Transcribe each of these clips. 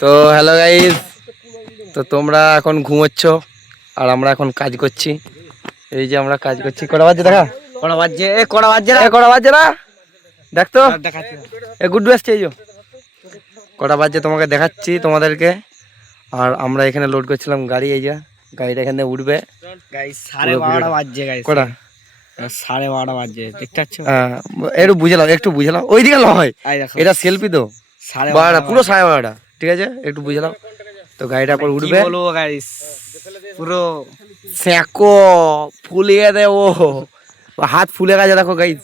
তো hello guys, তো তোমরা এখন ঘুমোচ্ছ আর আমরা এখন কাজ করছি। এই যে আমরা কাজ করছি। কটা বাজছে দেখা? কটা বাজছে? কটা বাজছে না? কটা বাজছে না দেখ তো। গুড্ডু আসছে। এই যে কটা বাজছে তোমাকে দেখাচ্ছি তোমাদেরকে। আর আমরা এখানে লোড করছিলাম গাড়ি। এই যে গাড়িটা এখানে উঠবে। গাইস 12:30 বাজছে গাইস। কটা? 12:30 বাজছে, দেখতে পাচ্ছ? একটু বুঝলাম, একটু বুঝলাম। ওইদিকে নয়, এটা সেলফি তো। 12:30, পুরো 12:30। ঠিক আছে, একটু বুঝলাম। তো গাড়িটা পর উঠবে। কি বলবো গাইস, পুরো স্যাকো ফুলিয়ে দেবো। হাত ফুলে গেছে দেখো গাইস,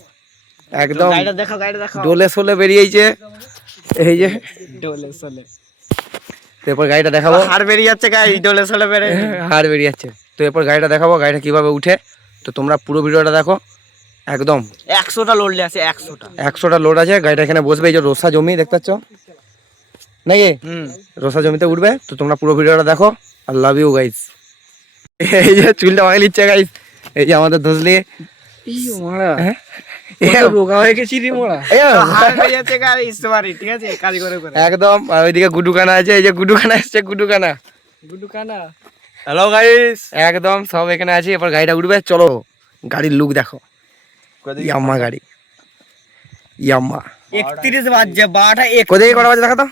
একদম গাড়িটা দেখো, গাড়িটা দেখো। ডোলে সোলে বেরিয়েছে। এই যে ডোলে সোলে, এরপর গাড়িটা দেখাবো। হাড় বেরিয়ে যাচ্ছে গাইস, ডোলে সোলে বেরিয়ে হাড় বেরিয়ে যাচ্ছে। তো এরপর গাড়িটা দেখাবো, গাড়িটা কিভাবে উঠে। তো তোমরা পুরো ভিডিওটা দেখো একদম। 100টা লোড আছে, 100টা লোড আছে। গাড়িটা এখানে বসবে। এই যে রোসা জমি দেখতে পাচ্ছ নাকি? রোসা জমিতে উঠবে। তো তোমরা পুরো ভিডিওটা দেখো। আর লাভ ইউ গাইস। এই যে চুলটা ভাঙে নিচ্ছে গাইস। এই যে আমাদের ধসলি রোগা হয়ে গেছি রে মোড়া। হাড় বেরিয়ে যাচ্ছে গাইস তোমারই, ঠিক আছে? কাজ করে করে একদম। আর ওইদিকে গুডুকানা আছে। এই যে গুডুকানা এসছে। গুডুকানা হ্যালো গাইস, একদম সব এখানে আছে। এবার গাড়িটা উঠবে। চলো গাড়ির লুক দেখো। ইয়াম্মা গাড়ি, ইয়াম্মা। 31 বাজছে। 12টা কোথায় কটা বাজে দেখা তো?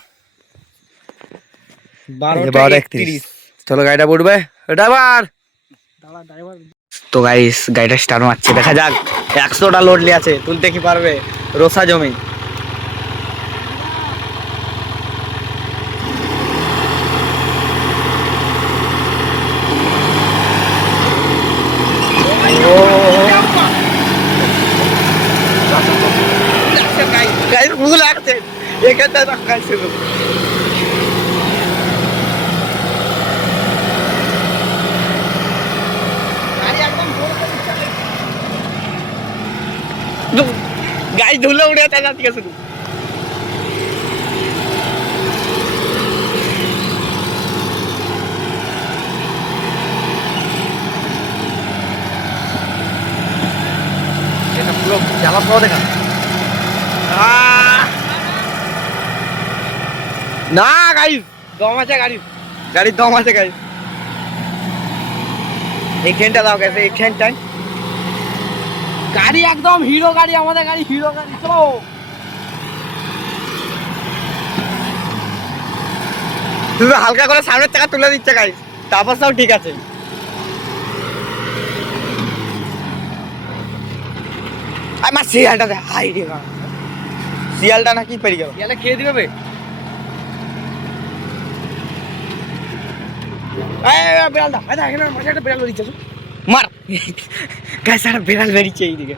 12:31। চলো গাড়িটা উঠবে। ড্রাইভার। তো গাইস গাড়িটা স্টার্ট মারছে, দেখা যাক। 100টা লোড লি আছে, তুলতে কি পারবে রোসা জমি। গাইস ভুল লাগছে এখানটা রাখাইছে। গাই ধুলে উড়ে যায় ঠিক আছে। এটা পুরো জ্বালা পাওয়া দেখা না গাইস, দম আছে গাড়ির, গাড়ির দম আছে গাইস। এইখানটা দাও গেছে, এইখানটায় গাড়ি একদম হিরো গাড়ি। আমাদের গাড়ি হিরো গাড়ি। চলো শুধু হালকা করে সামনের চাকা তুলে দিচ্ছে গাইস, তারপর সব ঠিক আছে। আমার শিয়ালটা দে, হাই রে বাবা, শিয়ালটা নাকি পেরে গেল। ইয়ালে খেয়ে দিবে। বিড়ালটা এখানে মাঝে একটা বিড়াল বেরিয়েছে, মার গাইস। একটা বিড়াল বেরিয়েছে এইদিকে।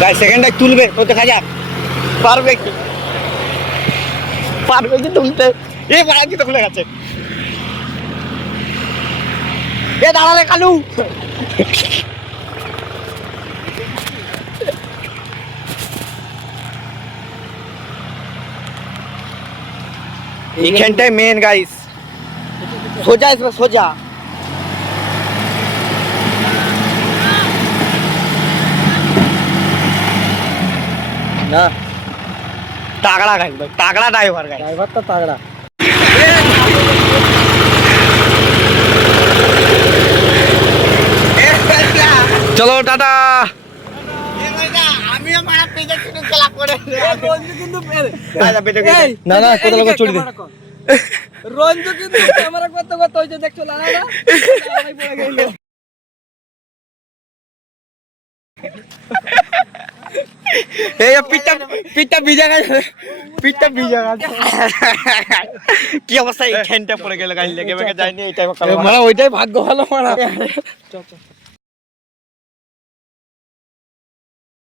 গাইস সেকেন্ডটা তুলবে তো দেখা যাক পারবে কি, পারবে কি তুলতে। এই পাড়া কি তো খুলে গেছে। এ দাঁড়ালে কালু। এইখানটাই মেন গাইস, সোজা আসবে সোজা। না তাগড়া গাইস ভাই, তাগড়া ড্রাইভার গাইস। ড্রাইভার তো তাগড়া। চলো টাটা। আমি আমার পেজে শুধু খেলা করে রঞ্জু কিন্তু না না কোথা লোক চড়ি দে। রঞ্জু কিন্তু ক্যামেরা করতে করতে ওই যে দেখছো না না পড়ে গেল। এই পিঠটা পিঠটা ভিজা গেছে, পিঠটা ভিজা গেছে। কি অবস্থা, এই ঠ্যানটা পড়ে গেল গাড়ি লেগে যায়নি। এইটাই মানে ওইটাই ভাগ্য ভালো মারা।